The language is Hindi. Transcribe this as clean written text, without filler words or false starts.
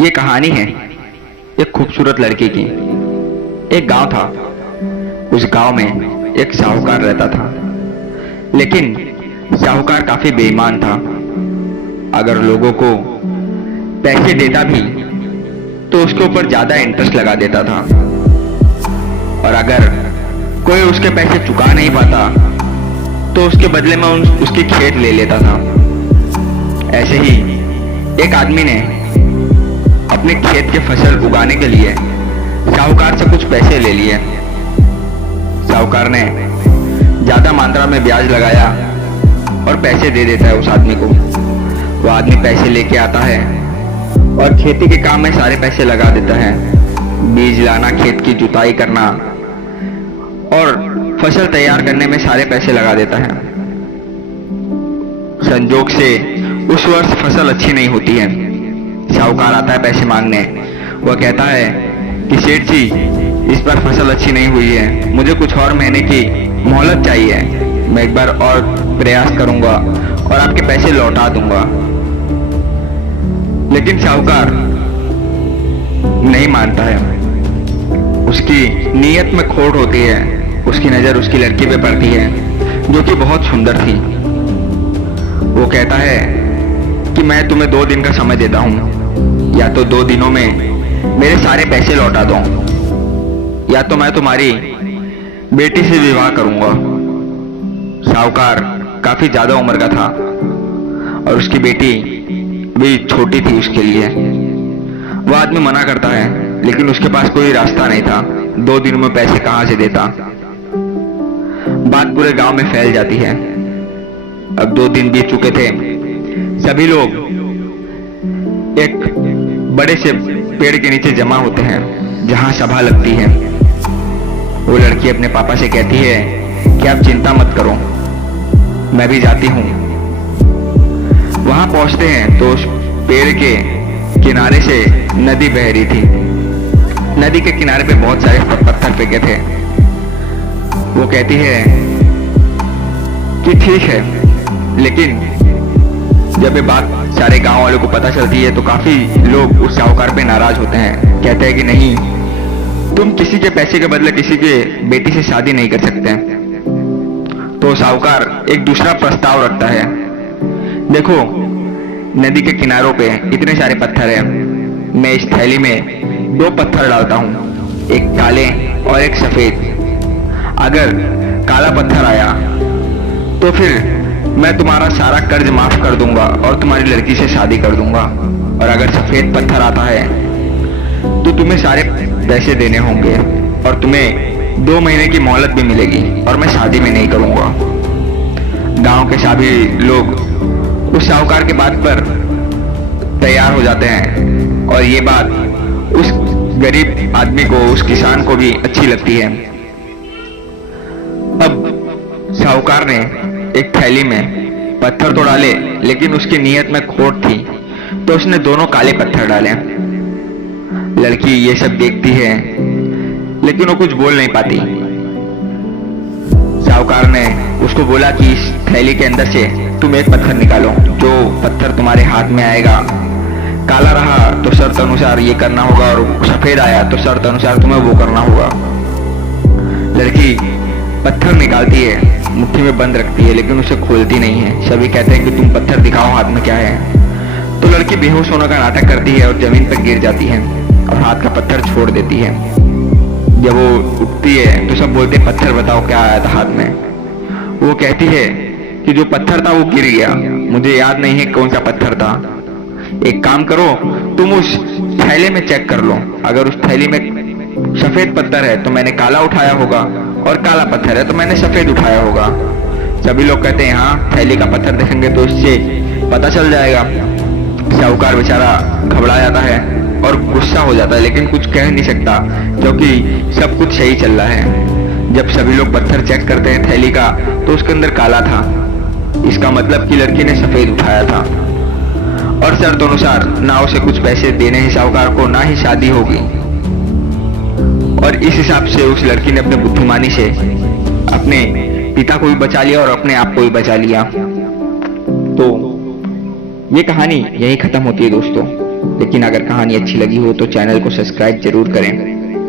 ये कहानी है एक खूबसूरत लड़की की। एक गांव था। उस गांव में एक साहूकार रहता था, लेकिन साहूकार काफी बेईमान था। अगर लोगों को पैसे देता भी तो उसके ऊपर ज्यादा इंटरेस्ट लगा देता था, और अगर कोई उसके पैसे चुका नहीं पाता तो उसके बदले में उसकी खेत ले लेता था। ऐसे ही एक आदमी ने अपने खेत के फसल उगाने के लिए साहूकार से कुछ पैसे ले लिए। साहूकार ने ज्यादा मात्रा में ब्याज लगाया और पैसे दे देता है उस आदमी को। वो आदमी पैसे लेके आता है और खेती के काम में सारे पैसे लगा देता है। बीज लाना, खेत की जुताई करना और फसल तैयार करने में सारे पैसे लगा देता है। संजोग से उस वर्ष फसल अच्छी नहीं होती है। साहूकार आता है पैसे मांगने। वह कहता है कि सेठ जी, इस बार फसल अच्छी नहीं हुई है, मुझे कुछ और महीने की मोहलत चाहिए। मैं एक बार और प्रयास करूंगा और आपके पैसे लौटा दूंगा। लेकिन साहूकार नहीं मानता है। उसकी नीयत में खोट होती है। उसकी नजर उसकी लड़की पे पड़ती है जो कि बहुत सुंदर थी। वो कहता है कि मैं तुम्हें 2 दिन का समय देता हूँ, या तो 2 दिनों में मेरे सारे पैसे लौटा दो, या तो मैं तुम्हारी बेटी से विवाह करूंगा। साहूकार काफी ज्यादा उम्र का था और उसकी बेटी भी छोटी थी उसके लिए। वह आदमी मना करता है, लेकिन उसके पास कोई रास्ता नहीं था। 2 दिनों में पैसे कहां से देता। बात पूरे गांव में फैल जाती है। अब 2 दिन बीत चुके थे। सभी लोग एक बड़े से पेड़ के नीचे जमा होते हैं जहां सभा लगती है। वो लड़की अपने पापा से कहती है कि आप चिंता मत करो, मैं भी जाती हूँ। वहां पहुंचते हैं तो उस पेड़ के किनारे से नदी बह रही थी। नदी के किनारे पे बहुत सारे पत्थर फेंके थे। वो कहती है कि ठीक है, लेकिन जब ये बात सारे गांव वालों को पता चलती है तो काफी लोग उस साहूकार पे नाराज होते हैं। कहते हैं कि नहीं, तुम किसी के पैसे के बदले किसी के बेटी से शादी नहीं कर सकते। तो साहूकार एक दूसरा प्रस्ताव रखता है। देखो, नदी के किनारों पे इतने सारे पत्थर हैं, मैं इस थैली में 2 पत्थर डालता हूँ, एक काले और एक सफेद। अगर काला पत्थर आया तो फिर मैं तुम्हारा सारा कर्ज माफ कर दूंगा और तुम्हारी लड़की से शादी कर दूंगा, और अगर सफेद पत्थर आता है तो तुम्हें सारे पैसे देने होंगे और तुम्हें 2 महीने की मोहलत भी मिलेगी, और मैं शादी में नहीं करूंगा। गांव के सभी लोग उस साहूकार के बात पर तैयार हो जाते हैं, और ये बात उस गरीब आदमी को, उस किसान को भी अच्छी लगती है। अब साहूकार ने एक थैली में पत्थर तो डाले, लेकिन उसकी नीयत में खोट थी, तो उसने दोनों काले पत्थर डाले। लड़की ये सब देखती है, लेकिन वो कुछ बोल नहीं पाती। साहूकार ने उसको बोला कि इस थैली के अंदर से तुम एक पत्थर निकालो। जो पत्थर तुम्हारे हाथ में आएगा, काला रहा तो शर्त अनुसार ये करना होगा, और सफेद आया तो शर्त अनुसार तुम्हें वो करना होगा। लड़की पत्थर निकालती है, मुट्ठी में बंद रखती है, लेकिन उसे खोलती नहीं है। सभी कहते हैं कि तुम पत्थर दिखाओ, हाथ में क्या है। तो लड़की बेहोश होने का नाटक करती है और जमीन पर गिर जाती है और हाथ का पत्थर छोड़ देती है। जब वो उठती है तो सब बोलते, पत्थर बताओ क्या आया था हाथ में। वो कहती है कि जो पत्थर था वो गिर गया, मुझे याद नहीं है कौन सा पत्थर था। एक काम करो, तुम उस थैले में चेक कर लो, अगर उस थैली में सफेद पत्थर है तो मैंने काला उठाया होगा, और काला पत्थर है तो मैंने सफेद उठाया होगा। सभी लोग कहते हैं हाँ, थैली का पत्थर देखेंगे तो इससे पता चल जाएगा। साहूकार बेचारा घबरा जाता है और गुस्सा हो जाता है, लेकिन कुछ कह नहीं सकता क्योंकि सब कुछ सही चल रहा है। जब सभी लोग पत्थर चेक करते हैं थैली का, तो उसके अंदर काला था। इसका मतलब कि लड़की ने सफेद उठाया था, और शर्त अनुसार ना उसे कुछ पैसे देने हैं साहूकार को, ना ही शादी होगी। और इस हिसाब से उस लड़की ने अपने बुद्धिमानी से अपने पिता को भी बचा लिया और अपने आप को भी बचा लिया। तो ये कहानी यही खत्म होती है दोस्तों। लेकिन अगर कहानी अच्छी लगी हो तो चैनल को सब्सक्राइब जरूर करें।